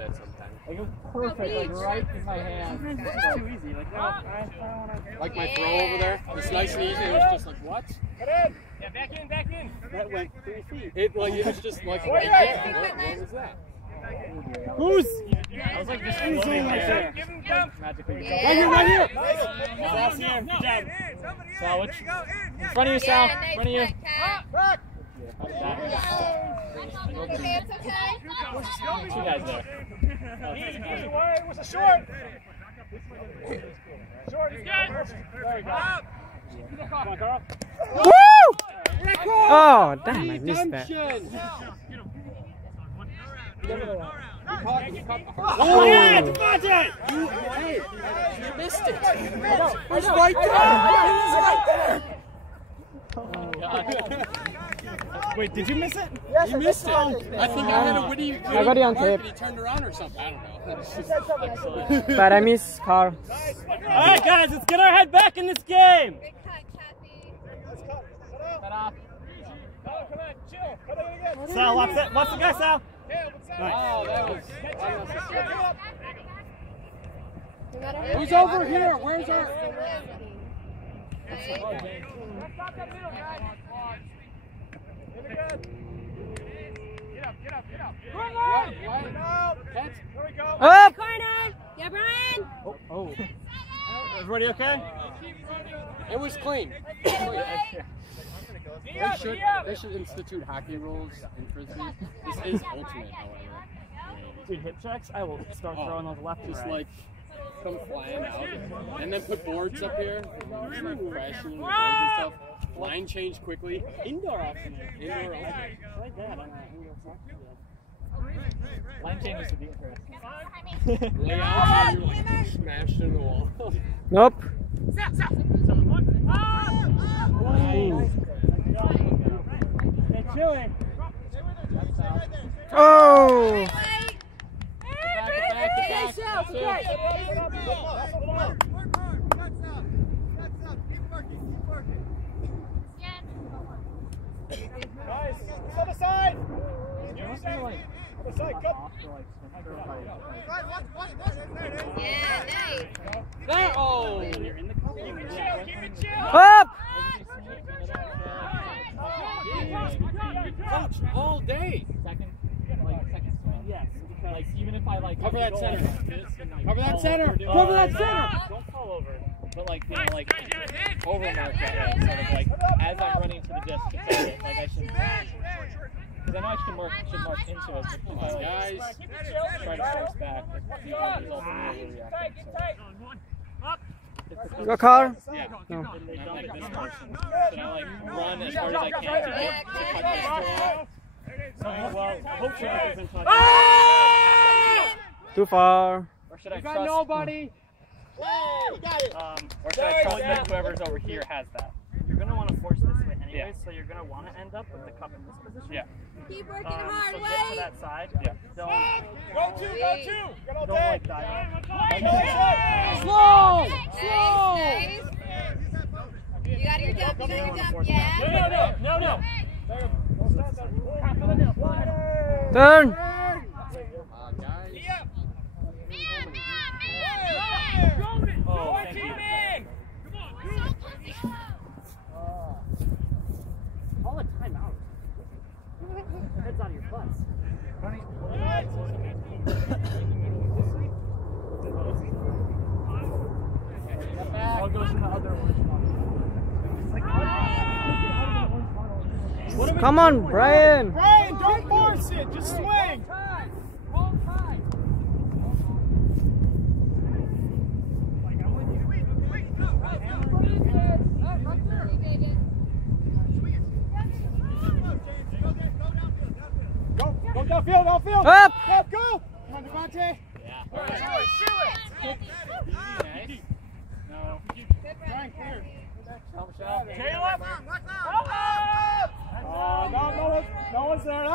that sometimes. Like it was perfect, like right in my hand. It's too easy. Like, no, I don't want to. Like my throw over there, it's nice and easy. It was just like what? Get in. Yeah, back in, back in. That went 3 feet. It was just like right there. What was that? Who's? I was like just floating there. Give him jump. Magically. Right here, right here. That's him. Good job. Sal, in front of you, Sal. In front of you. Back. Okay, it's okay. Two guys there. Easy way. What's a short? Short. There we go. Come on, Carl. Woo! Oh, damn, I missed that. Oh, yeah, Devontae! You missed it. It's right there. Wait, did you miss it? You missed it. I think I had a witty. I got it on tape. He turned around or something. I don't know. But I miss Carl. Alright, guys, let's get our head back in this game. Good cut, Kathy. Cut off. Come on, chill. Cut it again. Sal, watch the guy, Sal. Nice. Oh, that was unnecessary. No matter Who's over here? Where's our? Stop that middle, guys. Get up. Bring What? There we go. Up! corner. Yeah, Brian. Oh. Everybody okay? It was clean. They should institute hockey rules in frisbee. This is ultimate, however. Dude, hip checks, I will start throwing those left and Just right. like come flying out, and then put boards up here, and just, like crashing into boards and stuff. Line change quickly. Indoor option. Indoor also. Like that on an indoor soccer field. Line changes to be interesting. Lay out and you smashed into the wall. Nope. Hey, chilling. Oh! Guys, other side. Other side, cut. Yeah, nice. There! Oh! You're in the keep it chill. Up! Coach, all day. Second swing. Yes. Like even if I like Cover that center. Cover that fall center. over, Cover that center. Don't fall over. But like like over mark that way, sort of like as I'm running to the disc to catch it, like I should. Because I know I should mark into it, but if I like Guys. try to force back, like, the result of the overreaction. Go, Carl. Yeah. No. Not like this person. Should I like run as hard as I can to cut this throw? Well, hopefully it doesn't touch. Too far. Or should I You got trust? nobody. Or should I trust that whoever's over here has that? You're going to want to force this way anyway, Yeah. so you're going to want to end up with the cup in this position. Yeah. Keep working hard, So get to wait. that side. Yeah. Don't Go like dive. Slow! Nice. You got your jump, Yeah. No. Turn. Guys. Oh, thank you. Call a timeout. Head's out of your butts. All goes in the other one. Come on, Brian. Brian, don't force it. Just swing. Go downfield. Up. Go. Come on, Devontae. Yeah. All right. Shoot it. Nice. No. Brian, clear. Caleb. No one's there. No.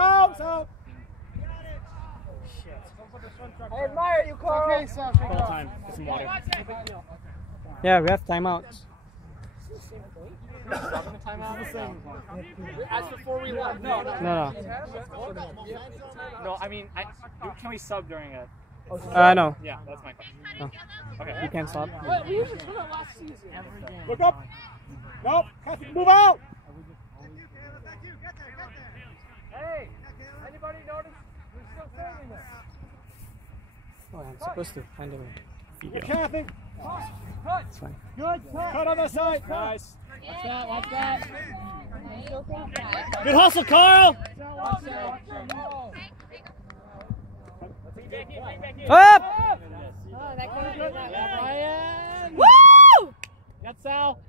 I admire you, Carl. Okay, so full time. Get some water. Yeah, we have timeouts. Subbing the timeout? As before we left. No. No, I mean, can we sub during it? No. Yeah, that's my question. No. Okay. You can't stop. We usually put that last season. Look up. Nope. Kathy, move out. Hey, anybody notice we're still staying there? Oh, I'm supposed to find a way. Kathy. It's fine. Good. Cut on the side. Nice. Watch that. Good hustle, Carl. Up! Oh, that could be that way. Ryan. Woo! Got Sal.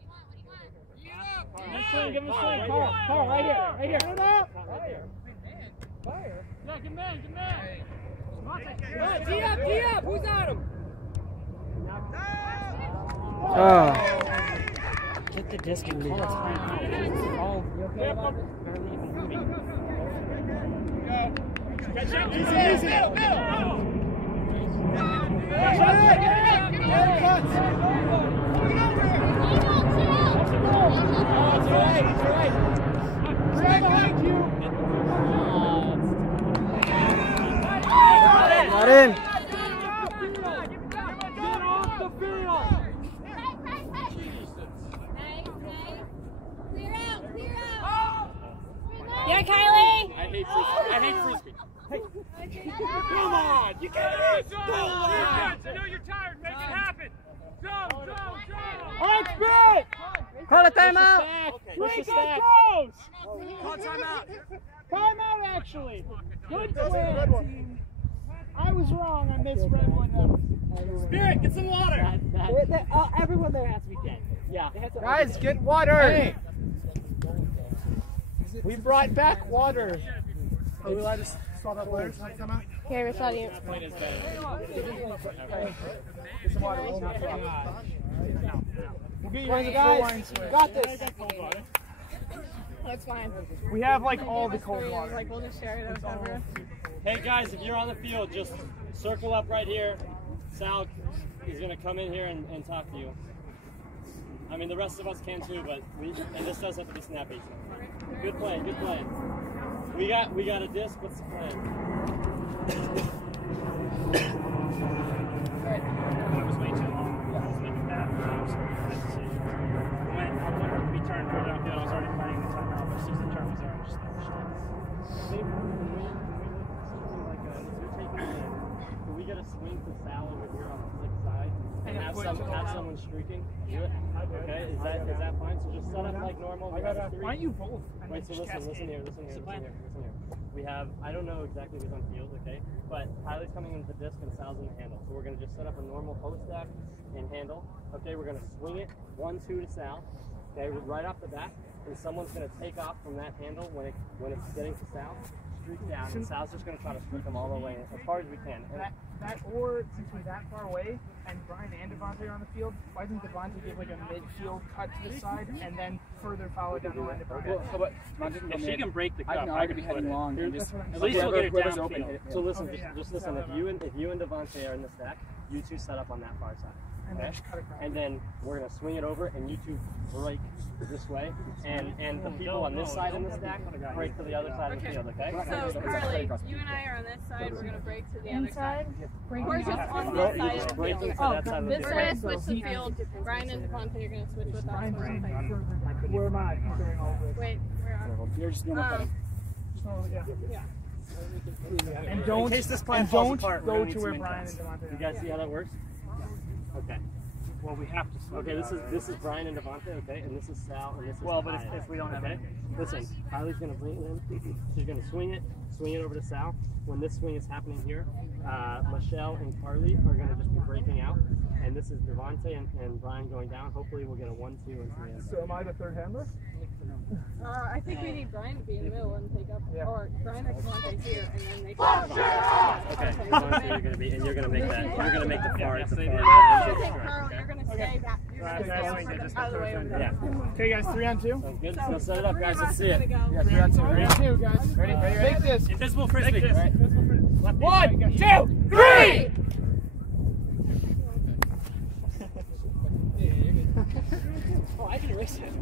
Give him a swing. Carl, right here. Yeah, good man. Tee up, who's on him? Oh. Get the disc and call it time. Oh, you okay? Barely even moving. Easy. Not in. Yeah, Kylie! I hate frisbee. Come on. You can't. I know you're tired. Make it happen. Go. All right, Spiriit. Call a timeout. Push the stack. Call timeout. Timeout, actually. Good play, team. I was wrong. I misread one. Spiriit, get some water. Everyone there has to be dead. Yeah. Guys, get water. Hey. We brought back water. Are we allowed to swap out players? Come out. Here, we're starting you. Point is better. Get some water. We'll get you guys. You got this. That's fine. We have like all the cold water. Like, we'll just share it with everyone. Hey guys, if you're on the field, just circle up right here. Sal is going to come in here and talk to you. I mean, the rest of us can too, but and this does have to be snappy. Good play. We got a disc. What's the plan? It was way too long. I was making bad decisions. When we turned further upfield, I was already playing the timeout, but since the turn was there, I just never shot. Can we get a swing to Sal over here on the flick side and have someone streaking? Do it. Okay, is that fine? So just set up like normal. We have a three. Why don't you both? Wait, so listen here. We have, I don't know exactly who's on field, okay? But Kylie's coming into the disc and Sal's in the handle. So we're going to just set up a normal post stack and handle. Okay, we're going to swing it 1-2 to Sal. Okay, right off the bat. And someone's going to take off from that handle when it's getting to Sal. Streak down, and Sal's just going to try to streak them all the way as far as we can. Or since we're that far away and Brian and Devontae are on the field, why doesn't Devontae give like a midfield cut to the side and then further follow down the line to Brian? If she can break the cup, I could be heading long. at least we'll get it downfield. So listen, just listen. If you and Devontae are in the stack, you two set up on that far side. Okay? And then we're gonna swing it over, and you two break this way, and the people on this side in the stack break to the other side of the field. Okay? So, Carly, you and I are on this side. We're going to break to the other side. We're just on this You're side just of the breaking field. to that side of the This field. way, switch the field. Brian and Devontae are going to switch with us. We're not doing all this. Wait, where are we? You're just doing it. Yeah. And don't In case this plan and falls don't apart, we're go gonna to need where some Brian and inputs. Devontae You are. guys see how that works? Okay. Well, we have to. Okay, this is Brian and Devontae, okay, and this is Sal, and this is Well, but if Kyle, we don't have okay? any. Listen, Kylie's gonna bring it in. She's gonna swing it over to Sal. When this swing is happening here, Michelle and Carly are gonna just be breaking out, and this is Devontae and Brian going down. Hopefully, we'll get a 1-2 into the end. So am I the third handler? I think we need Brian to be in the middle and take up, Yeah. or Brian and Devontae here, and then they can. Okay, 1-2 you're gonna be, and you're gonna make that. You're gonna make the far. So, Carl, you're going to stay back. You're going to stay out of the way over there. Yeah. Okay, guys, 3-on-2. Sounds good. So set it up, guys. Let's see it. Yeah, 3-on-2. 3-on-2, guys. Ready? Take this. Invisible frisbee. Take this. 1, 2, 3! Oh, I can erase it.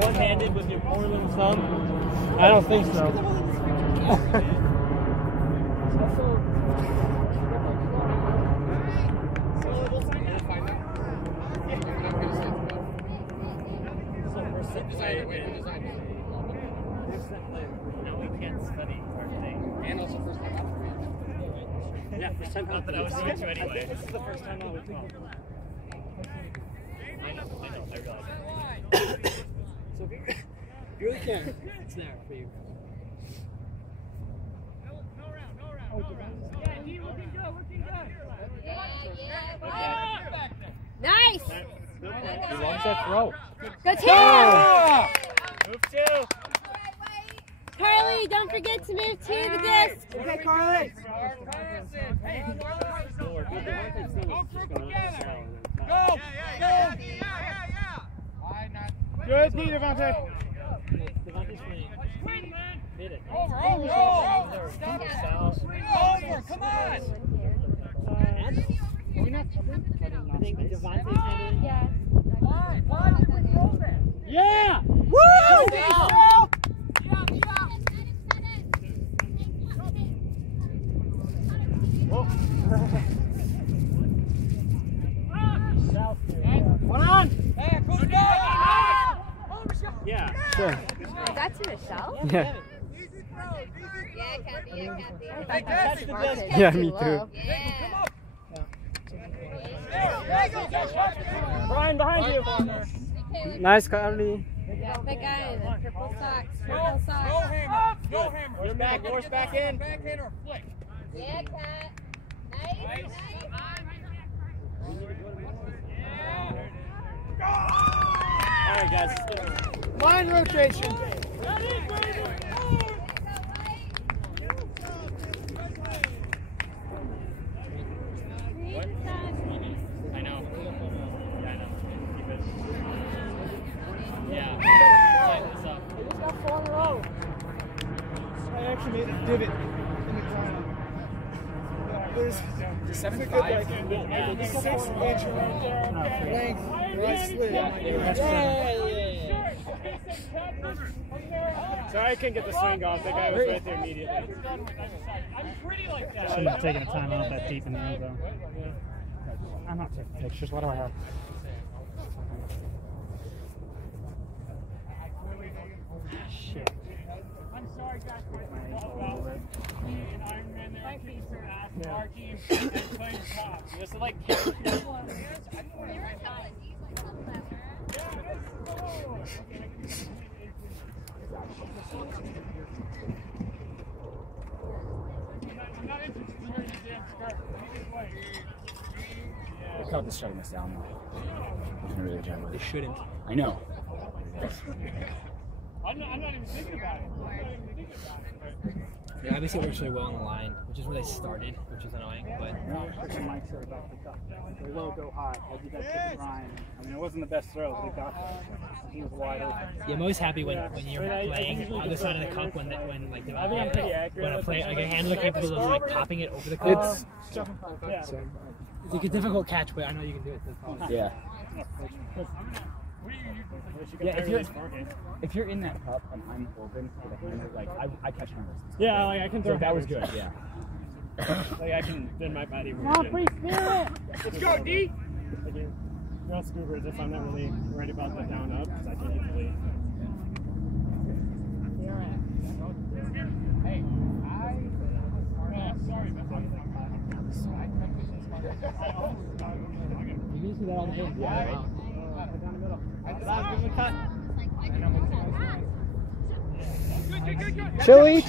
One-handed with your poor little thumb? I don't think so. No, we can't study our thing. And also first time out. Yeah, first time out that I was seeing you anyway. This is the first time out with me. I know, I realize that. So if you really can, it's there for you. Nice! He loves that throw. Go team! Move two. Carly, don't forget to move to the disc. Okay, Carly. Go! Good, D, Devontae. Devontae's playing. Hit it. Over! Come on! I think Devontae's handling. Yeah. Yeah! Woo! One on! Yeah. Sure. That's to Michelle? Yeah. Yeah, Kathy. Catch the disc. Yeah, me too. Yeah. Brian, behind you. Nice, Carly. That guy in the purple socks. Go Purple hammer! Go hammer! Yours back in. Backhand or flick? Yeah, Kat. Nice. All right, guys. Line rotation. I know. Keep it. Yeah. Line this up. They just got 4 in a row. I actually made a divot in the ground. There's 7'5". 6-inch length. Right slit. Sorry, I couldn't get the swing off. That guy was right there immediately. Shouldn't have taken a time out that deep in the end zone. I'm not taking pictures. What do I have? Shit. I'm sorry, guys, for me and Iron Man there. Our team and playing top. Just like I'm not interested in wearing your damn skirt. The Cubs is shutting us down though. Really they shouldn't. I know. I'm not even thinking about it. Yeah, obviously it works really well on the line, which is where they started, which is annoying, but Go low, go high. I did that to Ryan. I mean, it wasn't the best throw, but it got there. He was wide open. yeah, I'm always happy when you're playing on the side of the cup when a handler capable of like popping it over the cup. It's like a difficult catch, but I know you can do it. Yeah. Yeah, If you're in that cup and I'm open with a handler, like I catch handlers. yeah, like I can throw. So that was good. Yeah. Like I can bend my body. Let's go, D! Girl scoopers if I'm not really worried about the down up because I can easily. Hey, sorry, You can see that on the end. Yeah. Chili.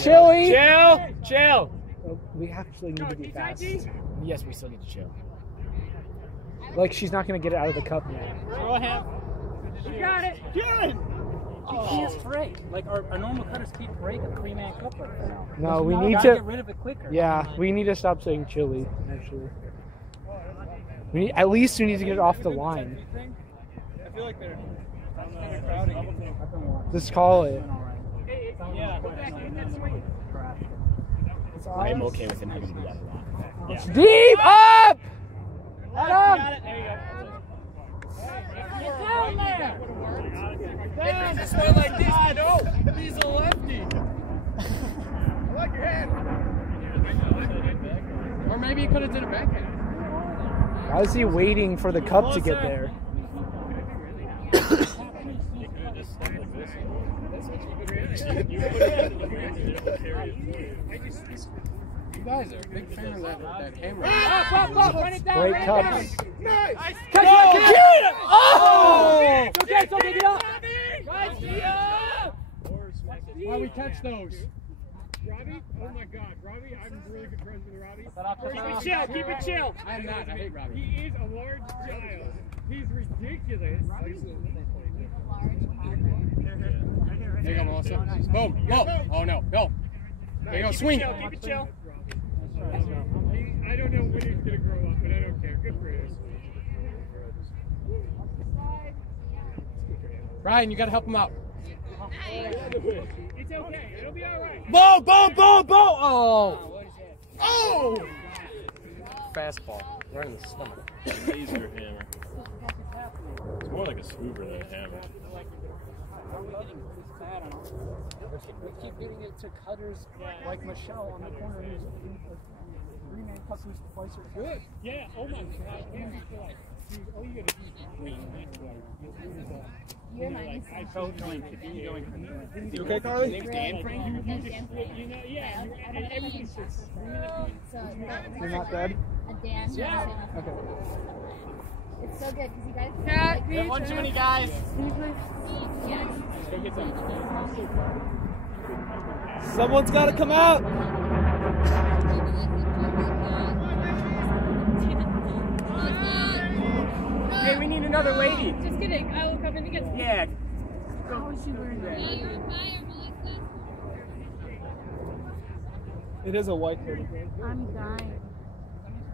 Chill. We actually need to be fast. Yes, we still need to chill. Like, she's not going to get it out of the cup yet. Throw him. You got it! Good! He is break. Like our normal cutters can't break a 3-man cup right now. No, we We need gotta to. get rid of it quicker. Yeah, we need to stop saying chili, actually. At least we need to get it off the line. I feel like they're crowding. Just call it. Yeah, go back in that swing. I'm okay with him having to do that a lot. Deep up! Got it. There you go. Get down there! If it just went like this, I know. He's a lefty. I like your hand. Or maybe he could have did a backhand. Why is he waiting for the cup to get there? You guys are a big fan of that hammer. Run it down, Great run it cups. down. Nice. Catch it! Oh! It's okay, get up! Guys, get up! Why we catch those? Robbie? Oh my God, Robbie, I'm really good friends with Robbie. Keep it chill. I am not. I hate Robbie. He is a large child. He's ridiculous. There you go, Melissa. Boom. Go. Oh, no. No. There you go. Swing. Keep it chill. I don't know when he's going to grow up, but I don't care. Good for him. Ryan, you got to help him out. It's okay. It'll be all right. Ball, ball, ball, ball. Oh. Oh. Fastball. Right in the stomach. Laser hammer. It's more like a swooper than a hammer. We keep getting it to cutters like Michelle on the corner who's three-man cuts who's twice or good. Yeah, oh my God. Dude, all you gotta do is green. You're nice. You okay, Carly? You know, yeah, and everything's just. You're not dead? A Dan. Yeah. Okay. It's so good because you guys. Yeah, we have one too many guys. Can you please? Yes. Go get some. Someone's got to come out. Hey, we need another lady. Just kidding. I will come in to get. Yeah. How is she wearing that? It is a white hoodie. I'm dying.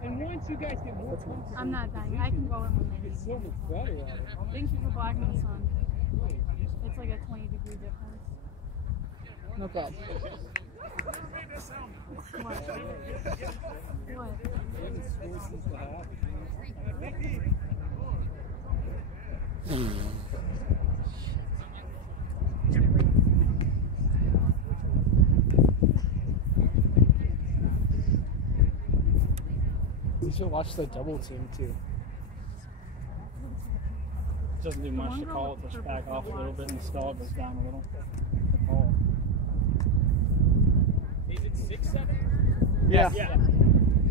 And once you guys get more comfortable, I'm not dying. I can go in one it's so much better at it. Thank you for blocking the sun. It's like a 20-degree difference. No problem. What? What? You should watch the double team too. Doesn't do much to call it, push back off a little bit and the stall goes down a little. The call. Is it 6-7? Yeah. Yeah.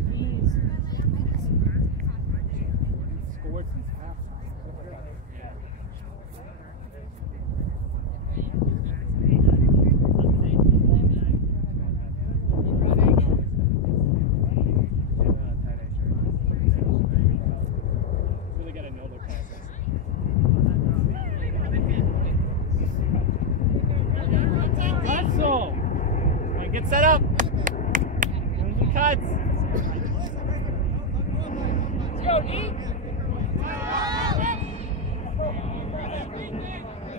Jeez. Scored since halftime. Really got to know their process. Hustle! Right, get set up. There's the cuts. Let's go, D.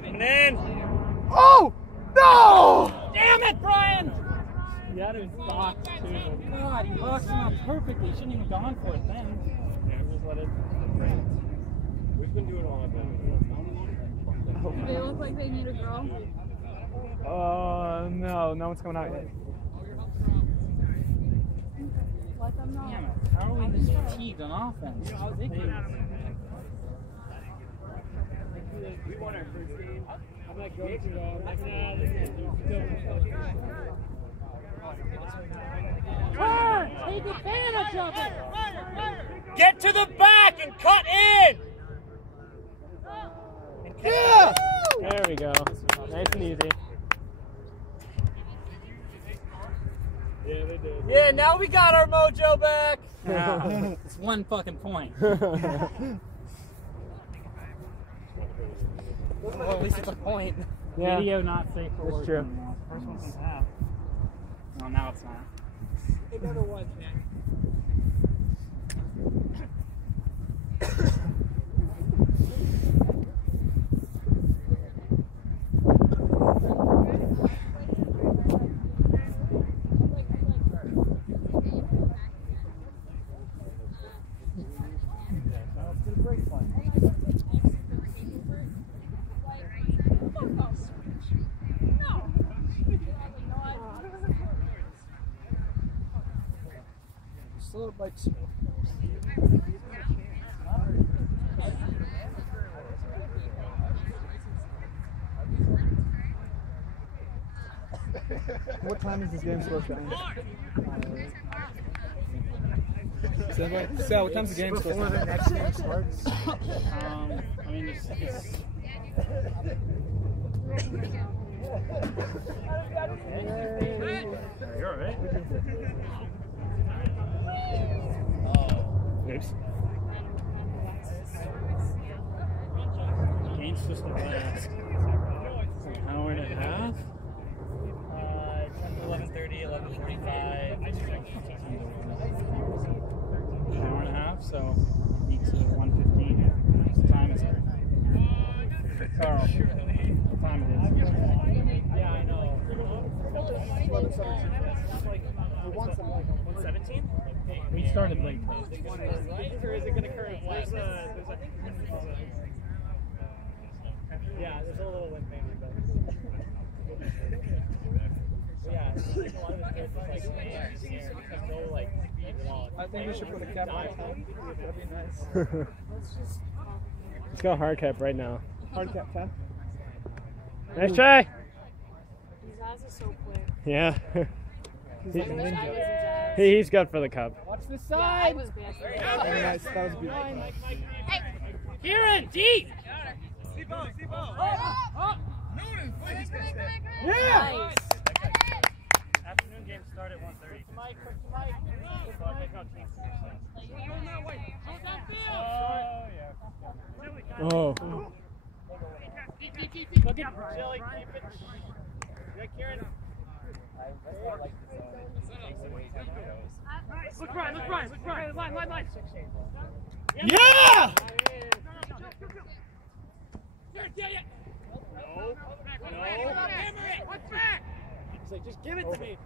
And then. Oh! No! Damn it, Brian! He had his box too. God, he boxed him out perfectly. He shouldn't even gone for it then. Yeah, just let it. We've been doing all of that. Do they look like they need a girl? No, no one's coming out yet. Let them know. Damn it. How are we this fatigued on offense? It's ridiculous. We won our first game. I'm like, going to go. I'm like, nah, they're still. Turn! Take advantage of it! Get to the back and cut in! Yeah! There we go. Nice and easy. Yeah, they did. Yeah, now we got our mojo back. It's one fucking point. Well, at least it's a point. Yeah. Video not safe for That's work true. anymore. First one since half. No, now it's not. It never was, man. little bites. What time is this game supposed to end? Sal, what time's the game supposed to end? Before the next game starts? I mean, it's you're all right. Oops. Game's supposed to last an hour and a half. 11:30, 11:45. An hour and a half, so need to 1:15. What's the time is it? Carl, what time it is? Yeah, I know. 1:17? We started late. Or is it going to curve left? Yeah, there's a little wind maybe, but. Yeah, I think a lot of the kids like no like speed at all. I think we should put a cap on it. That'd be nice. Let's go hard cap right now. Hard cap 10. Nice try. These eyes are so quick. Yeah. He's like a ninja. He's good for the cup. Watch this I side. was bad. That was nice. That was beautiful. Kieran, deep! Yeah! Nice. Afternoon games start at 1:30. Oh. Look at Jelly, keep it. Yeah, Kieran. Look Ryan, line. Yeah! No. What's back? He's like, just give it to me.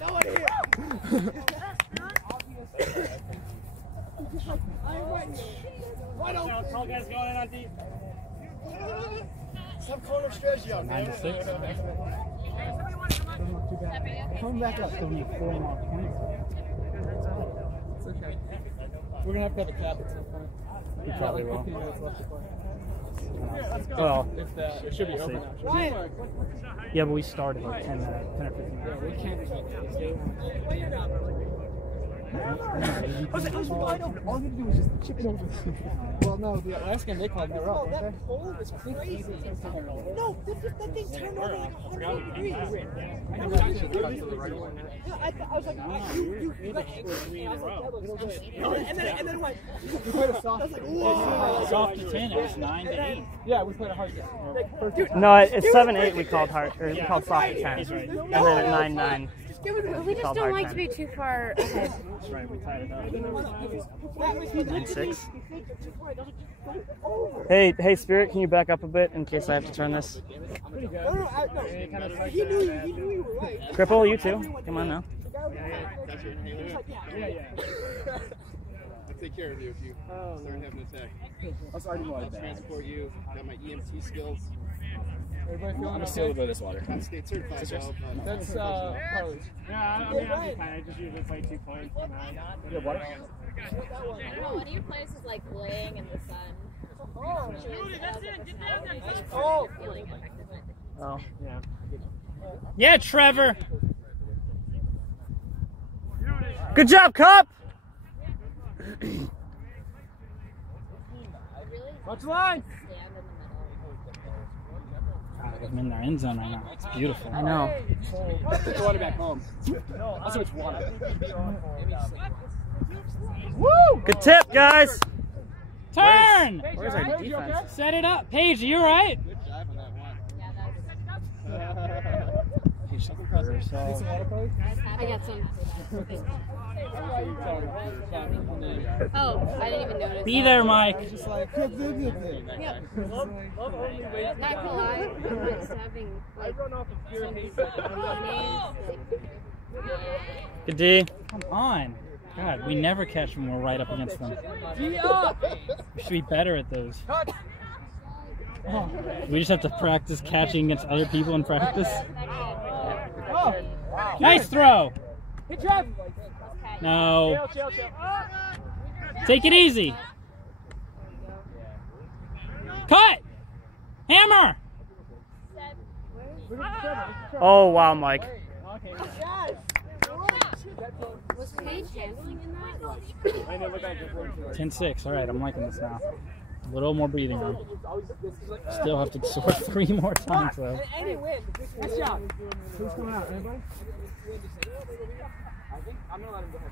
No one here. Tall guys going in on deep. Some corner stretch out, man. 9-6. Come back up. Still need 4 more points. It's okay. We're going to have a cap at some point. We probably will. 15 minutes left to play. Well, It should be over now. Ryan! Yeah, but we started like 10 or 15 minutes. We can't just stay I was like, wide open. All you had to do was just chip it over. Well, no, the last game they called me up. That hole was crazy. No, that thing turned over like 180 degrees. I was like, you got angry. And then what? We played a soft. I was like, whoa. Soft to 10, it was 9 to 8. Yeah, we played a hard game. no, it's 7-8. We called hard, or we called soft 10, and then at 9-9. We just don't like to be too far ahead. That's right, we tied it up. 9-6. Hey, Spiriit, can you back up a bit in case I have to turn this? He knew you were right. Cripple, you too. Come on now. I'll take care of you if you start having an attack. I'll transport you. Got my EMT skills. Everybody feeling I'm still above this water. I'm state certified. That's Carlos. Yeah, I mean, I just usually play 2 points. One of your places is like laying in the sun. Oh, yeah. Yeah, Trevor. Good job, Cup! Watch the line. I'm in their end zone right now. It's beautiful. I know. Take the water back home. Also, it's water. Woo! Good tip, guys! Turn! Where's our defense? Set it up. Paige, you alright? Good job on that one. I got some. Oh, I didn't even notice. Be there, Mike. Just like, Not gonna lie, I'm just having like Good D. Come on. God, we never catch when we're right up against them. Gee up! We should be better at those. We just have to practice catching against other people in practice. Nice throw. Hey, Trev. No. Chill. Take it easy. Cut! Hammer! Oh, wow, Mike. Was Paige handling in that? 10-6. All right, I'm liking this now. A little more breathing room. Still have to score 3 more times, though. And he wins. Nice job. Who's coming out? Anybody? I'm going to let him go ahead.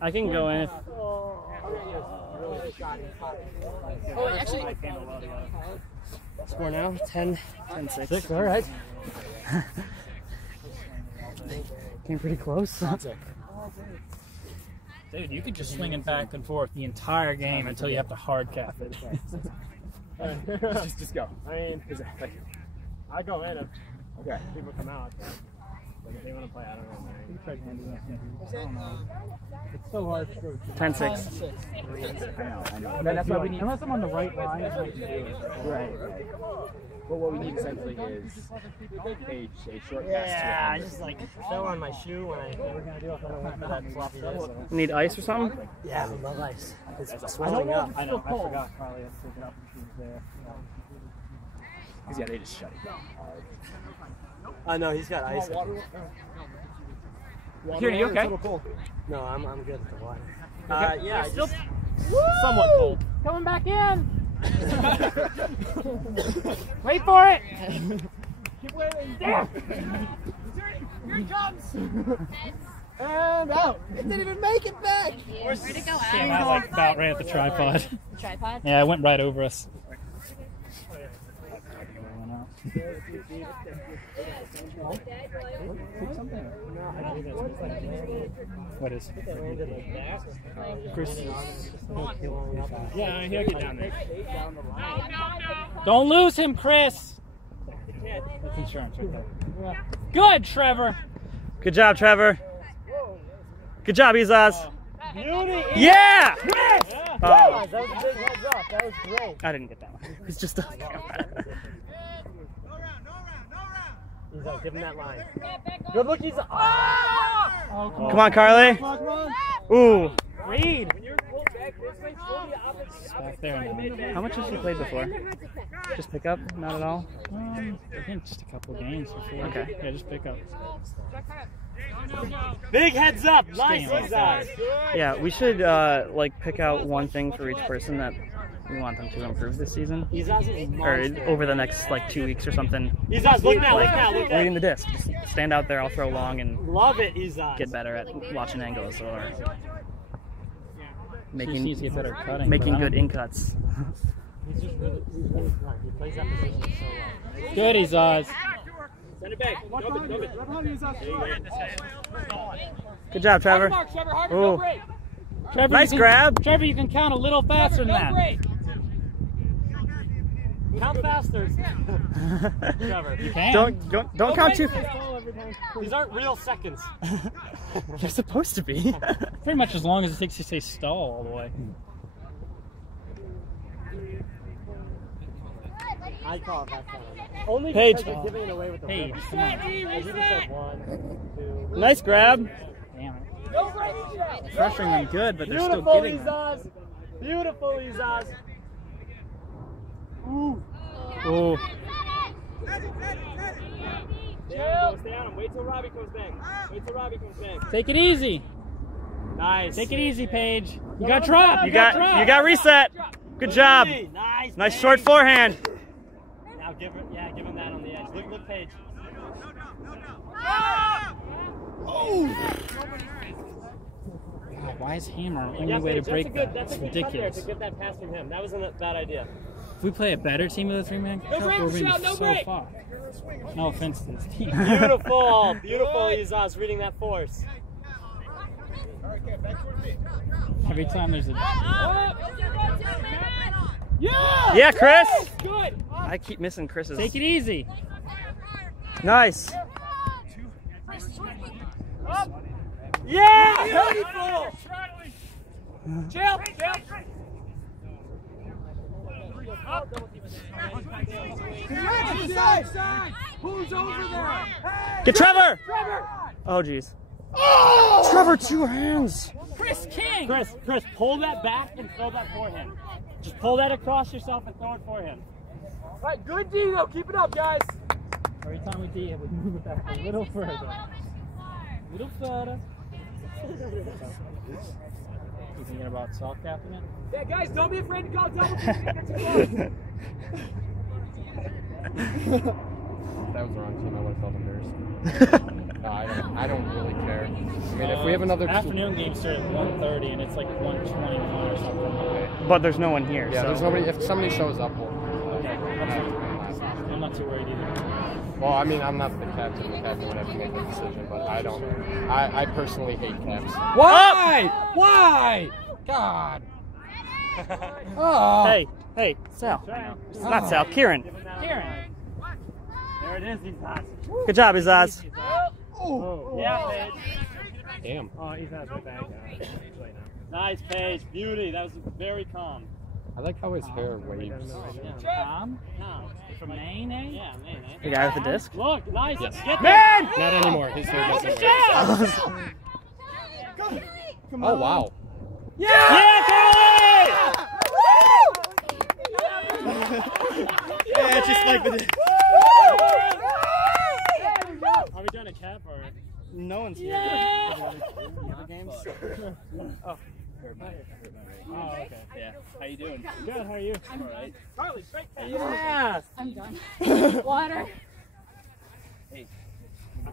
I can go in. Oh, actually. Score now, 10-6. 6, all right. Came pretty close. Dude, you could just swing it back and forth the entire game until you have to hard cap it. just go. I mean, I go in if people come out. Like if they want to play, I don't know. It's so hard. 10-6. I know. That's why we need. Unless I'm on the right line, Right. But what we need essentially is a short pass to Yeah, I just like fell on my shoe when I were gonna do it for that flop. Need ice or something? Yeah, I love ice. It's I swelling up. I know. I forgot. Carly had to pick it up when she was there. Because yeah, they just shut it down. I know he's got ice. Here, you okay? No, I'm good at the water. Yeah, Still just somewhat cold. Coming back in. Wait for it. Keep waiting. Damn. Here he comes. And out. It didn't even make it back. Where'd it go Came out? out like about right at the tripod. Tripod? Yeah, it went right over us. What is? Chris. yeah, he'll get down there. Don't lose him, Chris. That's insurance right there. Good, Trevor. Good job, Trevor. Good job, Izaz. Beauty! Yeah! Yeah. Oh, That was a big heads up. That was great. I didn't get that one. It's just off camera. Give him that line. Good look, he's. Oh! Come on, Carly. Ooh. Reed! Back there now. How much has she played before? Just pick up? Not at all? I think just a couple games before. Okay. Yeah, just pick up. Big heads up! Nice, Staying guys! Yeah, we should like pick out one thing for each person that we want them to improve this season. Or over the next like 2 weeks or something. Izaz, look now, look now, look Reading now. the disc. Just stand out there, I'll throw long and Love it, Izaz. get better at watching angles or She just needs to get better at cutting. making but I good don't- in cuts. He's just really smart. He plays that position so well. Good, Izaz. Send it back. Good job, Trevor. Ooh. Trevor, Nice you can, grab. Trevor, you can count a little faster than that. Count faster. Trevor. You can. Don't count too. These aren't real seconds. They're supposed to be. Pretty much as long as it takes you to say stall all the way. I call it that time. Only Paige. because you're giving it away with the Paige, rip. come on. I usually said 1, 2. Nice grab. Damn it. Pressuring them good, but they're still Beautiful, getting them. Izaz. Beautiful, Izaz. Ooh. Chill. Stay on him. Wait till Robbie comes back. Wait till Robbie comes back. Take it easy. Nice. Take it easy, Paige. You got drop. You got reset. Good job. Nice. Nice short forehand. Now give him that on the edge. Look, Paige. God, why is Hammer the only Yeah, way to Paige, break that? that's It's a good cut there ridiculous. to get that pass from him. That wasn't a bad idea. If we play a better team with a three-man cup, we're going to be so fucked. No offense to this team. Beautiful. Beautiful, Izaz, reading that force. Every time there's a... Yeah, Chris. Good. I keep missing Chris's. Take it easy. Nice. Yeah! Beautiful! Chill! Who's over there? Hey! Get Trevor. Trevor! Oh, jeez. Oh! Trevor, 2 hands. Chris King! Chris, pull that back and throw that for him. Just pull that across yourself and throw it for him. All right, good D though. Keep it up, guys. Every time we D, we move it back a little further. Little further. You thinking about soft capping it? Yeah, guys, don't be afraid to go double team. That was the wrong team. I would have felt embarrassed. No, I don't really care. I mean, if we have another afternoon game starts at 1:30 and it's like 1:21 or something. Okay. But there's no one here. Yeah, so. there's nobody. If somebody shows up, we'll. I'm not too worried either. Well, I mean, I'm not the captain. The captain would have to make a decision, but I don't. I personally hate caps. Why? Why? God. Oh. Hey, Sal. Not Sal, Kieran. There it is, Izaz. Good job, Izaz. Oh. Yeah, Paige. Damn. Oh, Izaz right back. Nice, Paige. Beauty. That was very calm. I like how his hair waves. Tom? From Maine, eh? Yeah, Maine, eh? The guy with the disc? Look, nice. Yes. Get Man! Not anymore. His hair doesn't wave. Come Oh, wow. Yeah! Yeah, Carly! Yeah, just like with it. Are we doing a cap or? No one's here. The games? Oh. Oh, okay. Yeah. How you doing? Good. How are you? I'm all right. Carly, straight. Yeah. I'm done. Water. Hey.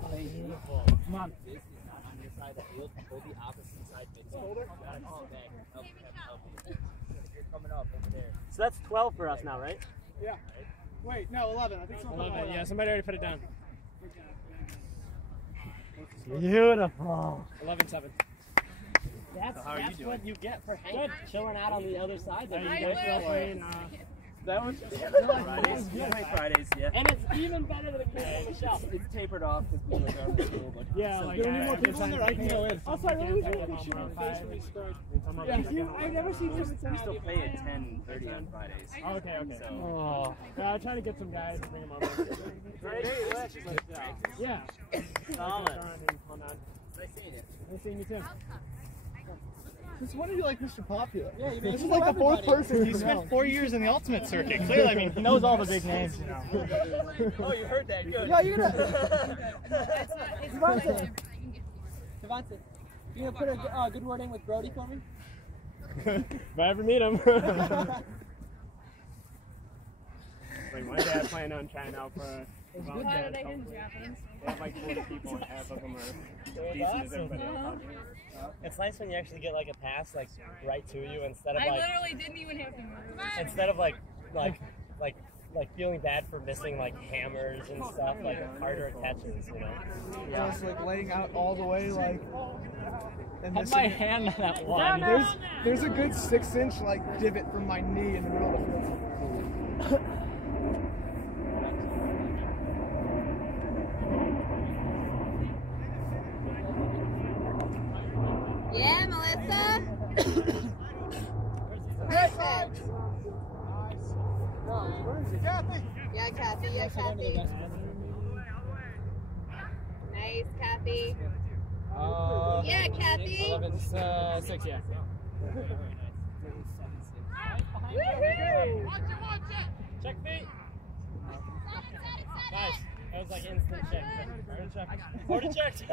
Beautiful. Come on. This is not on your side of the field. Go the opposite side. Shoulder. You're coming up over there. So that's 12 for us now, right? Yeah. Wait, no, 11. I think so. 11. Yeah. Somebody already put it down. Beautiful. 11-7. That's what you get for chilling out on the other side. That was Fridays. Fridays, yeah. And it's even better than a kid on the shelf. It's tapered off because people are going to school. But Yeah, like there any more people in there? I can go in. Also, I really think we should have face when we start. Yeah, I've never seen this. We still play at 10:30 on Fridays. Okay. So, I'll try to get some guys and bring them over. Yeah. solid. Nice seeing you too. Just wanted you like Mr. Popular. Yeah, this is like the 4th person. He spent 4 years in the Ultimate Circuit. Clearly, I mean, he knows all the big names, you know. Oh, you heard that? Good. Yeah, you're gonna. Devontae, you gonna put a good word in with Brody for me? If I ever meet him. Like my dad planned on trying out for Why are they in Japanese? They have like 40 people and half of them are decent as everybody else. it's nice when you actually get like a pass like right to you instead of I like literally didn't even have to move. instead of like feeling bad for missing like hammers and stuff, like harder catches, you know. Yeah. Just like laying out all the way, like. And Have my hand on that one. There's a good 6-inch like divot from my knee in the middle of the field. Yeah, Melissa. Perfect. Yeah, Kathy. Yeah, Kathy. Nice, Kathy. Yeah, Kathy. 11-6, yeah. Woohoo! Check feet. Guys, that was like instant check. Already checked.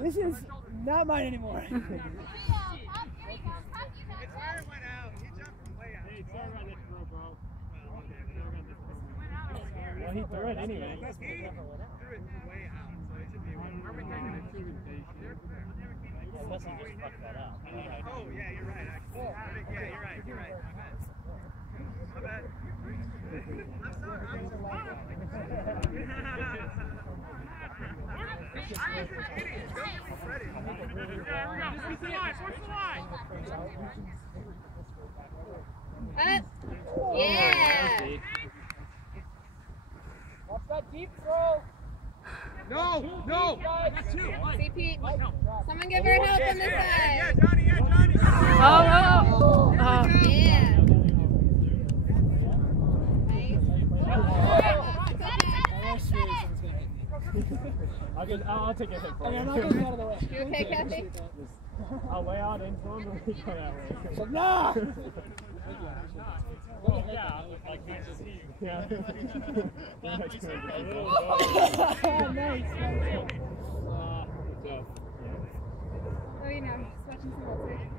This is not mine anymore. It's where it went out. He jumped from way out. Hey, sorry about this, bro. Well, he threw it anyway. He threw it way out, so it should be one. Unless he just fucked that up. Oh, yeah, you're right, actually. Yeah, you're right. My bad. I'm sorry. Yeah. Watch that deep throw. No. CP. Someone give her help on this Yeah, side. Johnny. Yeah. Nice. I'll take a hit for you. I'm not getting out of the way. You okay, Kathy? I'll lay out in front of me. Go that way. So, nah! Yeah, like can't just see. Yeah. Nice. Oh, you know, he's watching some old thing.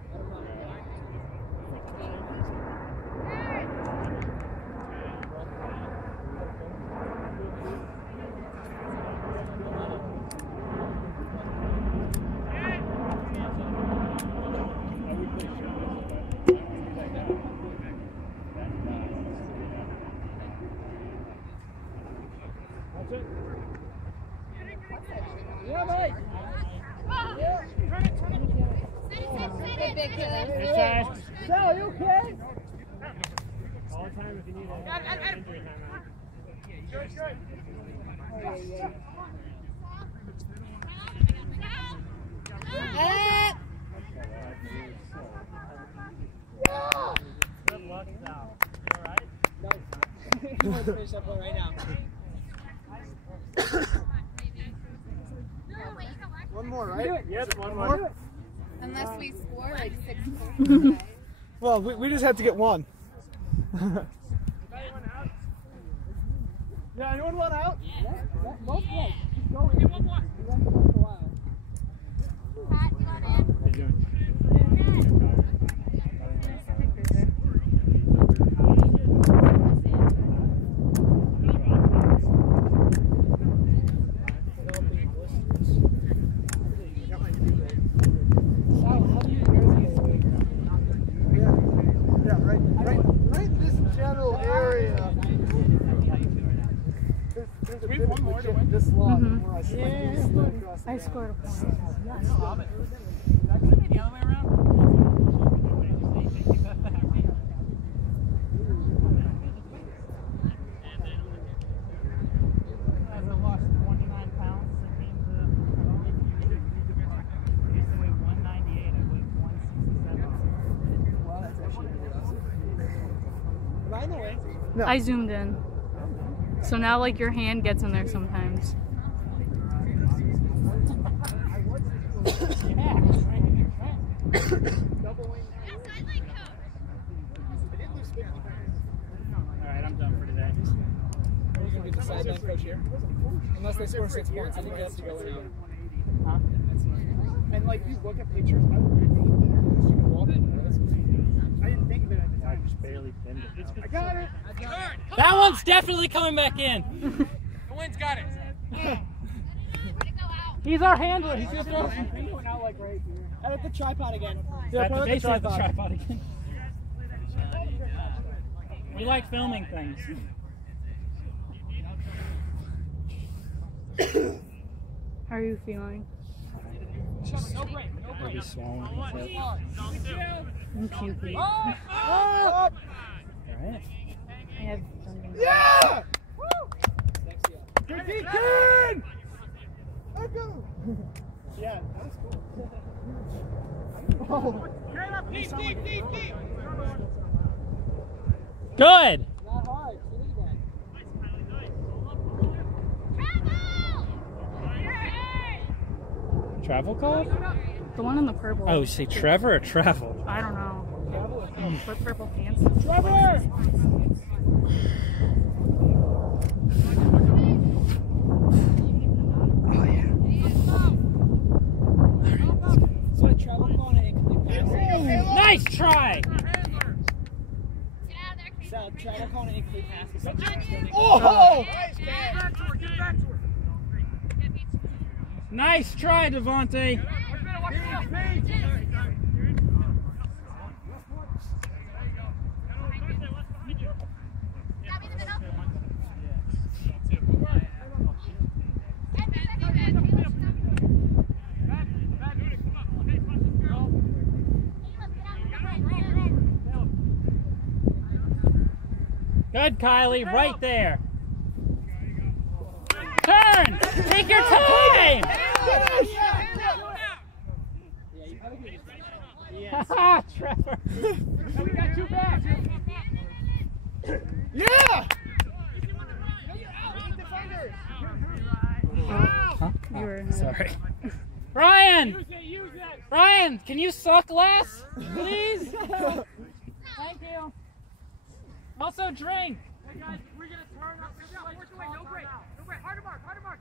Yeah, Mike! Good, big killer. Sal, you okay? All the time if you need injury time. Good luck, Sal. You alright? You want to finish that one right now. One more, right? Yep, one more. Unless we score like 6 points. Well, we just have to get one. Yeah, anyone want out? Yeah. Both ways. Keep going. One more. Pat, you want in? How you doing? This long. I scored a point. No. I zoomed in. So now, like, your hand gets in there sometimes. Alright, I'm done for today. We're going to get the sideline coach here. Unless they score 6 points, I think they have to go in out. Huh? And, like, you look at pictures, I didn't think of it at the time. I just barely pinned it. I got it! That one's definitely coming back in. The wind's got it. He's our handler. He's He's gonna throw. going out, like, right here. Edit the tripod again. At the base of the tripod again. We like filming things. How are you feeling? I'll be swallowing it. I'm puking. Up! Alright. I have something. Yeah! Good Deacon! Let go! Yeah, that was cool. Oh. Good. Not hard. Travel call? The one in the purple. Oh, you say Trevor or travel? I don't know. With purple pants. Trevor! Oh yeah. So I travel on an incomplete pass. Nice try. So travel on an incomplete pass. Oh! Nice try, Devontae. Good, Kylie, right there. Turn! Take your time! Haha, Trevor. We got 2 back. Yeah! Huh? You were Sorry. Ryan! Ryan, can you suck less, please? Thank you. Also drink.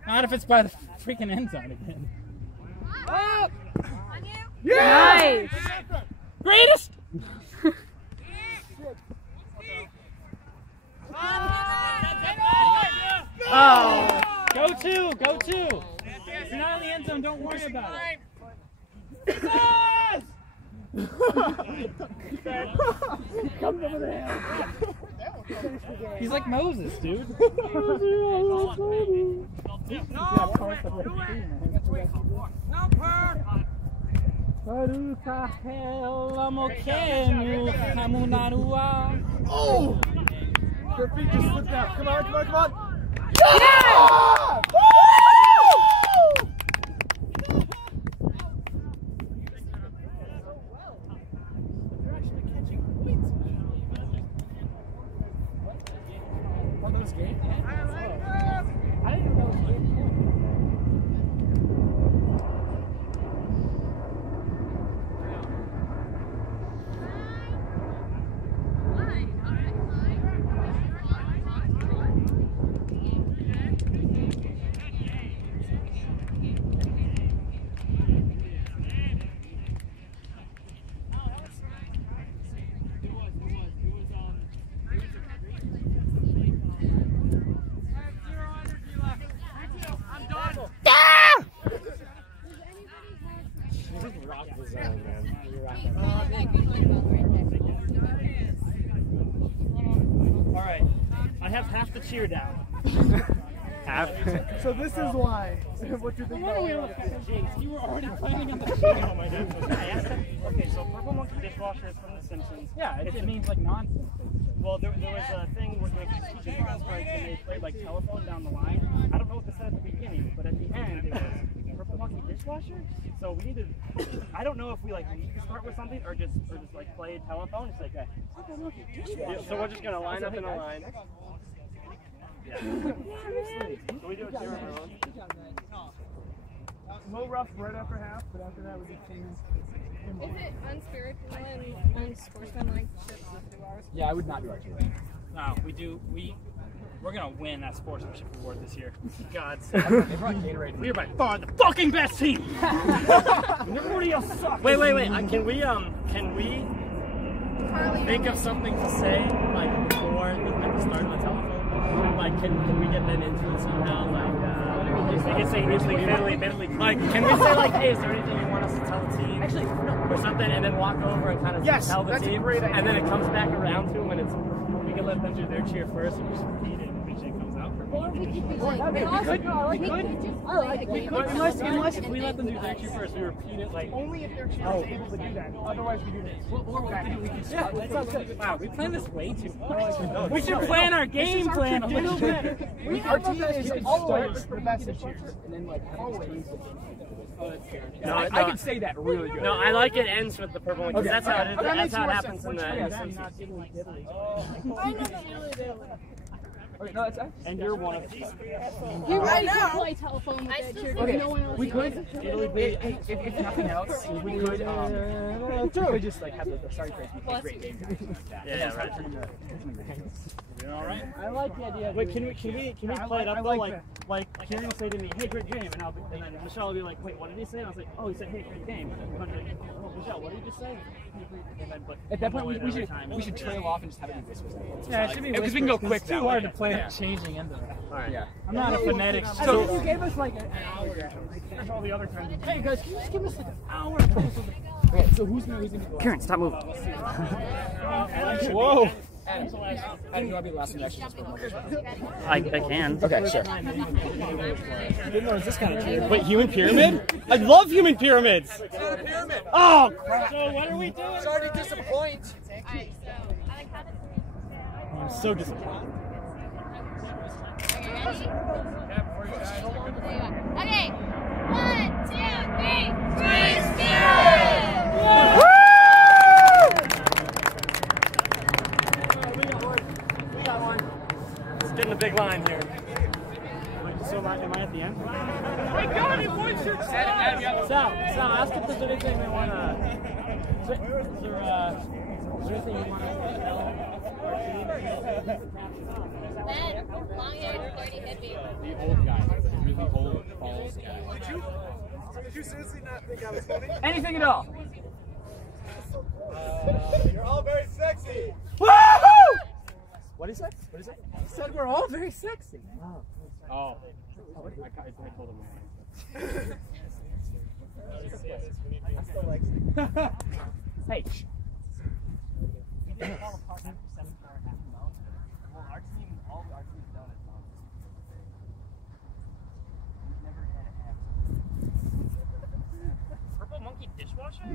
Not if it's by the freaking end zone again. Oh! Nice! Greatest! Oh! Go two, go two. If you're not in the end zone, don't worry about it. He's like Moses, dude. Oh! Your feet just slipped out. Come on, come on, come on. Yeah! Are those games? I didn't know that was game. Alright, I have half the cheer down. Half. So this is why. What you think about Jinx, you were already planning on the cheer. Oh my goodness. I asked him, okay, so Purple Monkey Dishwasher is from The Simpsons. Yeah, it means like nonsense. Well, there was a thing where they were teaching us, right, and they played like telephone down the line. I don't know what they said at the beginning, but at the end it was Purple Monkey Dishwasher. So we need to, I don't know if we like need to start with something or just like play telephone. It's like a Purple Monkey Dishwasher. So we're just gonna line up in a line. Yeah. So we do a cheer everyone. A little rough right after half, but after that was a clean. Is it unspiritual and unsportsmanlike to do ours? Yeah, I would not do archery. No, we're gonna win that sportsmanship award this year. God's sake. We are by far the fucking best team. Everybody else sucks. Wait. Can we think of something to say like before at the start of the telephone? Like, can we get them into it somehow? Like, it's literally. Like, can we say like, hey, is there anything you want us to tell the team? Actually, no, or something, and then walk over and kind of tell the team, and then it comes back around to them, and it's we can let them do their cheer first and just repeat it, and eventually it comes out. Or we could be like, We could, unless if we let them do their cheer first, we repeat it like. Only if their cheer is able to do that. Otherwise, we do this. Yeah, that sounds good. Wow, we plan this way too much. We should plan our game plan a little better. Our team is starts the best of cheers, and then like always. No, I can say that really good. No, I like it ends with the purple one because that's how it is. That's how it happens in the. Okay, no, that's actually. And you're one of them. you really could play telephone with it. Okay, no one else we could. does. If nothing else, we could just like have the starting phrase be a great game. Yeah, right. You all right? I like the idea. Wait, can we play it up though? Like Kieran will say to me, "Hey, great game," and then Michelle will be like, "Wait, what did he say?" And I was like, "Oh, he said, hey, great game." And I'm like, "Oh, Michelle, what did he just say?" And then, but At that point, we should trail off and just have it be whispers. Yeah, it should be because we can go quick. It's too hard to play changing into that. all right. Yeah. I'm not a phonetic. So you gave us like an hour. There's all the other times. Hey guys, can you just give us like an hour? Okay, so who's gonna go? Karen, stop moving. Whoa. Adam, you want to be the last one to actually just I can. Okay, sure. Didn't know it was this kind of cheer. Wait, human pyramid? I love human pyramids. It's not a pyramid. Oh crap! So what are we doing? Sorry to disappoint. Alright, so I like how this. I'm so disappointed. Okay, 1, 2, 3, free spirit! We got one. Let's get in the big line here. So So am I at the end? I got it, one should Sal, ask if there's anything they want to. Is there anything you want to tell our team? Ben, long hair, dirty hippie. The old guy, the really old balls guy. Did you seriously not think I was funny? Anything at all. You're all very sexy. Woohoo! What is that? What is it? He said we're all very sexy. Wow. Oh. I told him that. Hey. We didn't call a partner for 7 hour half mouth. Well, our team, all our team's done it. We've never had it happen. Purple monkey dishwasher?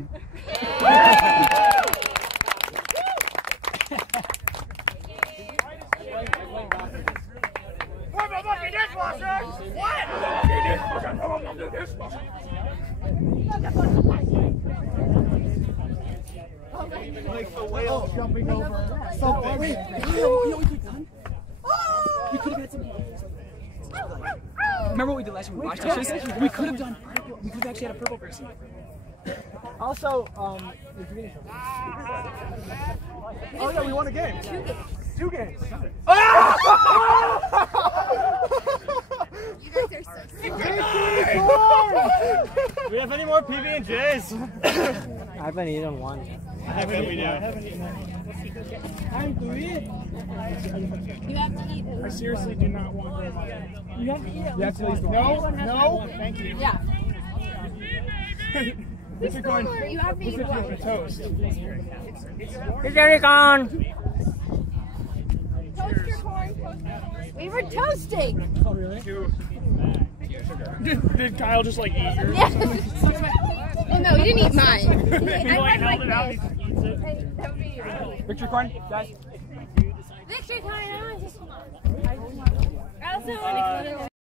Purple monkey dishwasher! What? Purple monkey dishwasher! Like the whale jumping over something. Wait, you know what we could have done? We could have had some. Remember what we did last time we watched this? We could have done purple. We could have actually had a purple person. Also, oh yeah, we won a game. 2 games. You guys are so sick. Do we have any more PB&Js? I haven't eaten one. I haven't eaten. Time to eat. You have to eat. I seriously do not want them. You have to eat it. You have to at least one. No, thank you. Yeah. Mr. Corn, You have to eat one. toast. Jerry gone. Toast your corn. We were toasting. Oh, really? Did Kyle just like eat yours? Yes. Oh no, he didn't eat mine. He like held it out and he just eats it. That would be Victory corn, guys. Victory time. I also want to